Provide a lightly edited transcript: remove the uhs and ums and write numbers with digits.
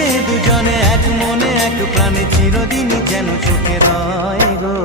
থেকে দুজনে এক মনে এক প্রাণে চিরদিনই যেন সুখে রয় গো।